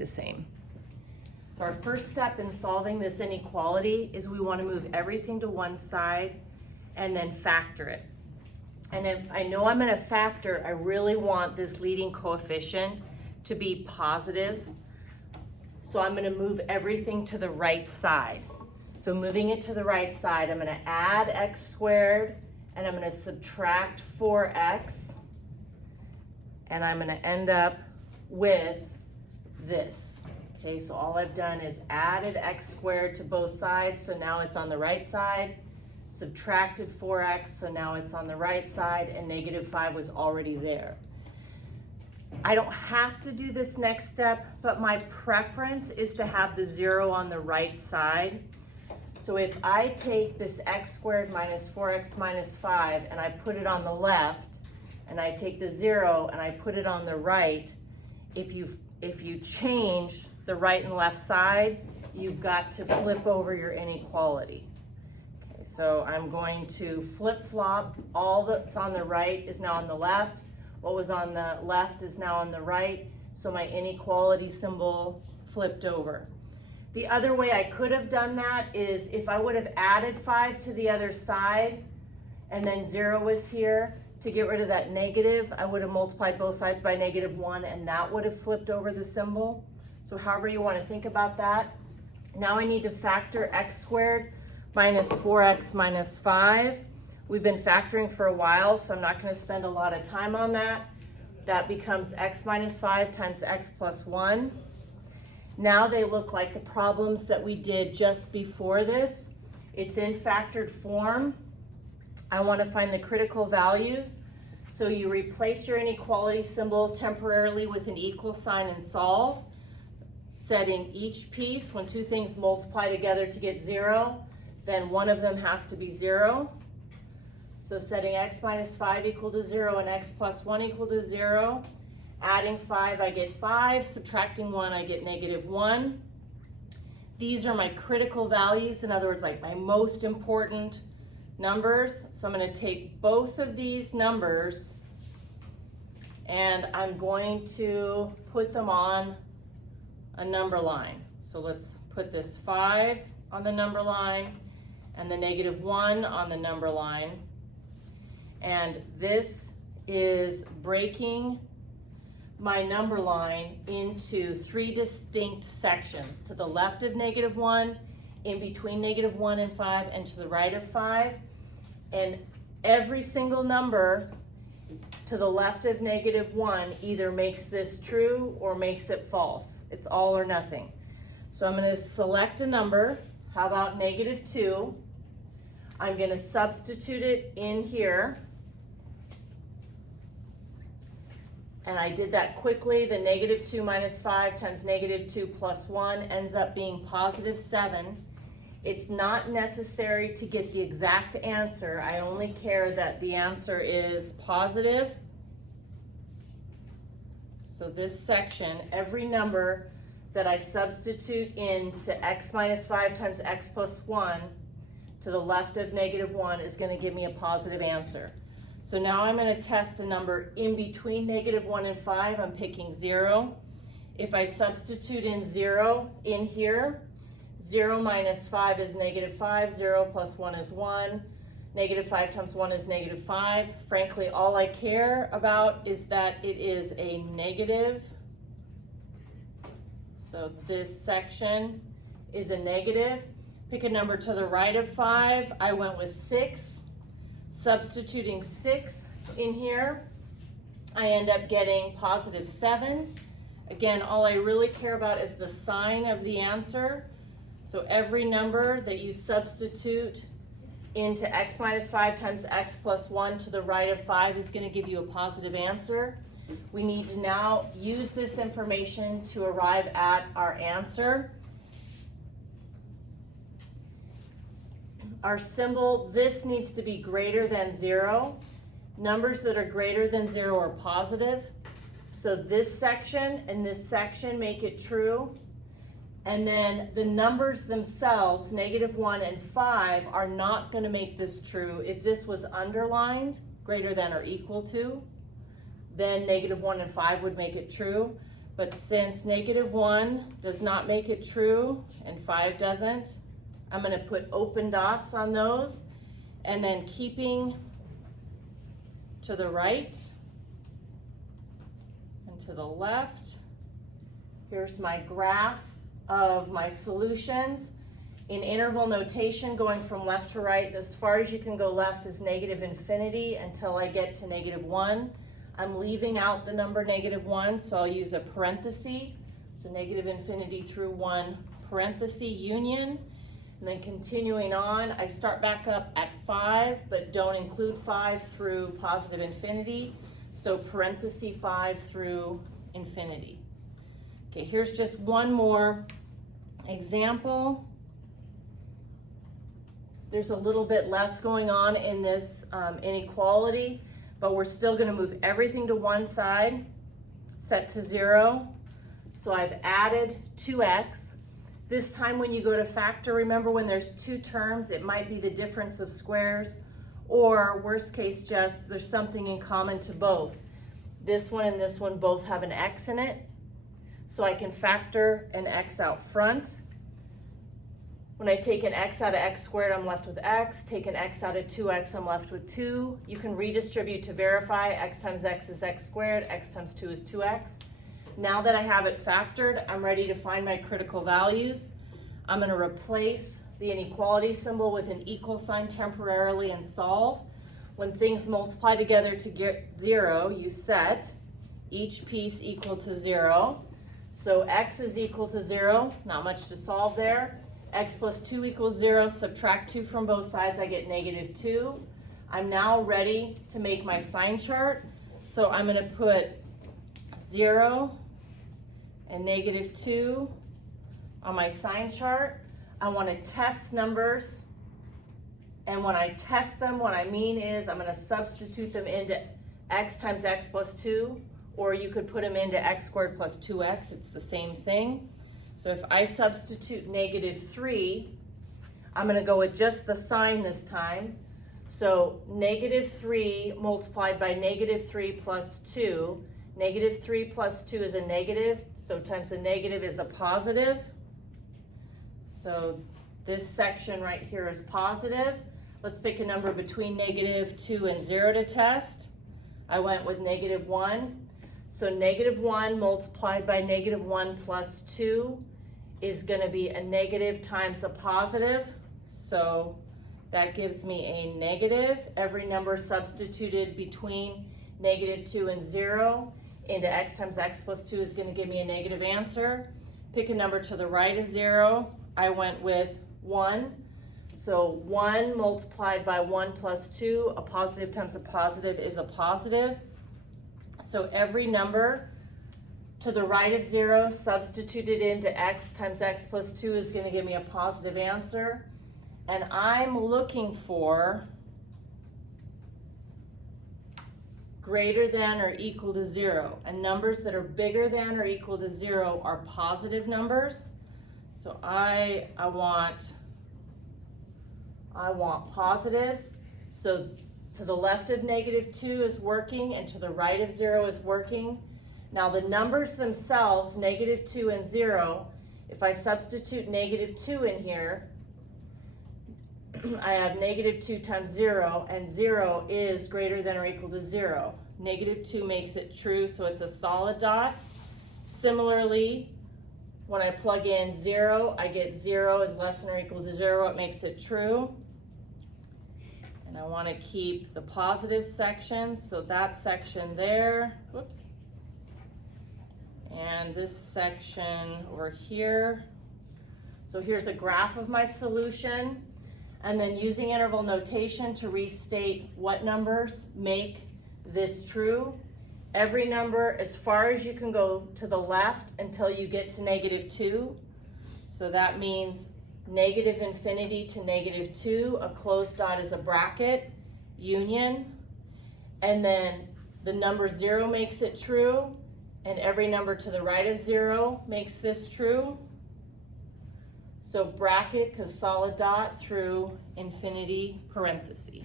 the same. So our first step in solving this inequality is we want to move everything to one side and then factor it. And if I know I'm going to factor, I really want this leading coefficient to be positive. So I'm going to move everything to the right side. So moving it to the right side, I'm going to add x squared, and I'm going to subtract 4x, and I'm going to end up with this. Okay, so all I've done is added x squared to both sides, so now it's on the right side, subtracted 4x, so now it's on the right side, and negative 5 was already there. I don't have to do this next step, but my preference is to have the 0 on the right side. So if I take this x squared minus 4x minus 5 and I put it on the left, and I take the 0 and I put it on the right, if you change the right and left side, you've got to flip over your inequality. Okay, so I'm going to flip-flop. All that's on the right is now on the left. What was on the left is now on the right, so my inequality symbol flipped over. The other way I could have done that is if I would have added 5 to the other side and then 0 was here, to get rid of that negative, I would have multiplied both sides by -1 and that would have flipped over the symbol. So however you want to think about that. Now I need to factor x squared minus 4x minus 5. We've been factoring for a while, so I'm not going to spend a lot of time on that. That becomes x minus 5 times x plus 1. Now they look like the problems that we did just before this. It's in factored form. I want to find the critical values. So you replace your inequality symbol temporarily with an equal sign and solve, setting each piece, when two things multiply together to get 0, then one of them has to be 0. So setting x minus 5 equal to 0 and x plus 1 equal to 0. Adding 5, I get 5. Subtracting 1, I get -1. These are my critical values, in other words, like my most important numbers. So I'm going to take both of these numbers and I'm going to put them on a number line. So let's put this 5 on the number line and the -1 on the number line. And this is breaking my number line into 3 distinct sections: to the left of -1, in between -1 and 5, and to the right of 5. And every single number to the left of -1 either makes this true or makes it false. It's all or nothing. So I'm going to select a number. How about -2? I'm going to substitute it in here. And I did that quickly. The -2 minus 5 times -2 plus 1 ends up being +7. It's not necessary to get the exact answer. I only care that the answer is positive. So this section, every number that I substitute into x minus 5 times x plus 1 to the left of -1 is going to give me a positive answer. So now I'm going to test a number in between -1 and 5. I'm picking 0. If I substitute in 0 in here, 0 minus 5 is -5, 0 plus 1 is 1, -5 times 1 is -5. Frankly, all I care about is that it is a negative. So this section is a negative. Pick a number to the right of 5. I went with 6. Substituting 6 in here, I end up getting +7. Again, all I really care about is the sign of the answer. So every number that you substitute into x minus 5 times x plus 1 to the right of 5 is going to give you a positive answer. We need to now use this information to arrive at our answer. Our symbol, this needs to be greater than 0. Numbers that are greater than 0 are positive. So this section and this section make it true. And then the numbers themselves, -1 and 5, are not going to make this true. If this was underlined, greater than or equal to, then -1 and 5 would make it true. But since -1 does not make it true and 5 doesn't, I'm going to put open dots on those, and then keeping to the right and to the left. Here's my graph of my solutions. In interval notation, going from left to right, as far as you can go left is -infinity until I get to -1. I'm leaving out the number -1, so I'll use a parenthesis. So -infinity through 1 parenthesis union. And then continuing on, I start back up at 5, but don't include 5 through positive infinity. So parenthesis 5 through infinity. Okay, here's just one more example. There's a little bit less going on in this inequality, but we're still going to move everything to one side, set to 0. So I've added 2x. This time when you go to factor, remember when there's two terms, it might be the difference of squares, or worst case, just there's something in common to both. This one and this one both have an x in it, so I can factor an x out front. When I take an x out of x squared, I'm left with x. Take an x out of 2x, I'm left with 2. You can redistribute to verify. X times x is x squared, x times 2 is 2x. Now that I have it factored, I'm ready to find my critical values. I'm going to replace the inequality symbol with an equal sign temporarily and solve. When things multiply together to get 0, you set each piece equal to 0. So x is equal to 0, not much to solve there. X plus 2 equals 0, subtract 2 from both sides, I get -2. I'm now ready to make my sign chart. So I'm going to put 0 and -2 on my sign chart. I want to test numbers, and when I test them, what I mean is I'm going to substitute them into x times x plus 2, or you could put them into x squared plus 2x, it's the same thing. So if I substitute -3, I'm going to go with just the sign this time. So -3 multiplied by -3 plus 2. -3 plus 2 is a negative, so times the negative is a positive. So this section right here is positive. Let's pick a number between -2 and 0 to test. I went with -1. So -1 multiplied by -1 plus 2 is going to be a negative times a positive. So that gives me a negative. Every number substituted between -2 and 0 into x times x plus 2 is going to give me a negative answer. Pick a number to the right of 0. I went with 1. So 1 multiplied by 1 plus 2, a positive times a positive is a positive. So every number to the right of 0 substituted into x times x plus 2 is going to give me a positive answer. And I'm looking for greater than or equal to 0. And numbers that are bigger than or equal to 0 are positive numbers. So I want positives. So to the left of -2 is working, and to the right of 0 is working. Now the numbers themselves, -2 and 0, if I substitute -2 in here, I have -2 times 0, and 0 is greater than or equal to 0. -2 makes it true, so it's a solid dot. Similarly, when I plug in 0, I get 0 is less than or equal to 0, it makes it true. And I want to keep the positive sections, so that section there, whoops, and this section over here. So here's a graph of my solution, and then using interval notation to restate what numbers make this true. Every number as far as you can go to the left until you get to -2. So that means -infinity to -2, a closed dot is a bracket, union, and then the number 0 makes it true, and every number to the right of 0 makes this true. So bracket, because solid dot, through infinity, parenthesis.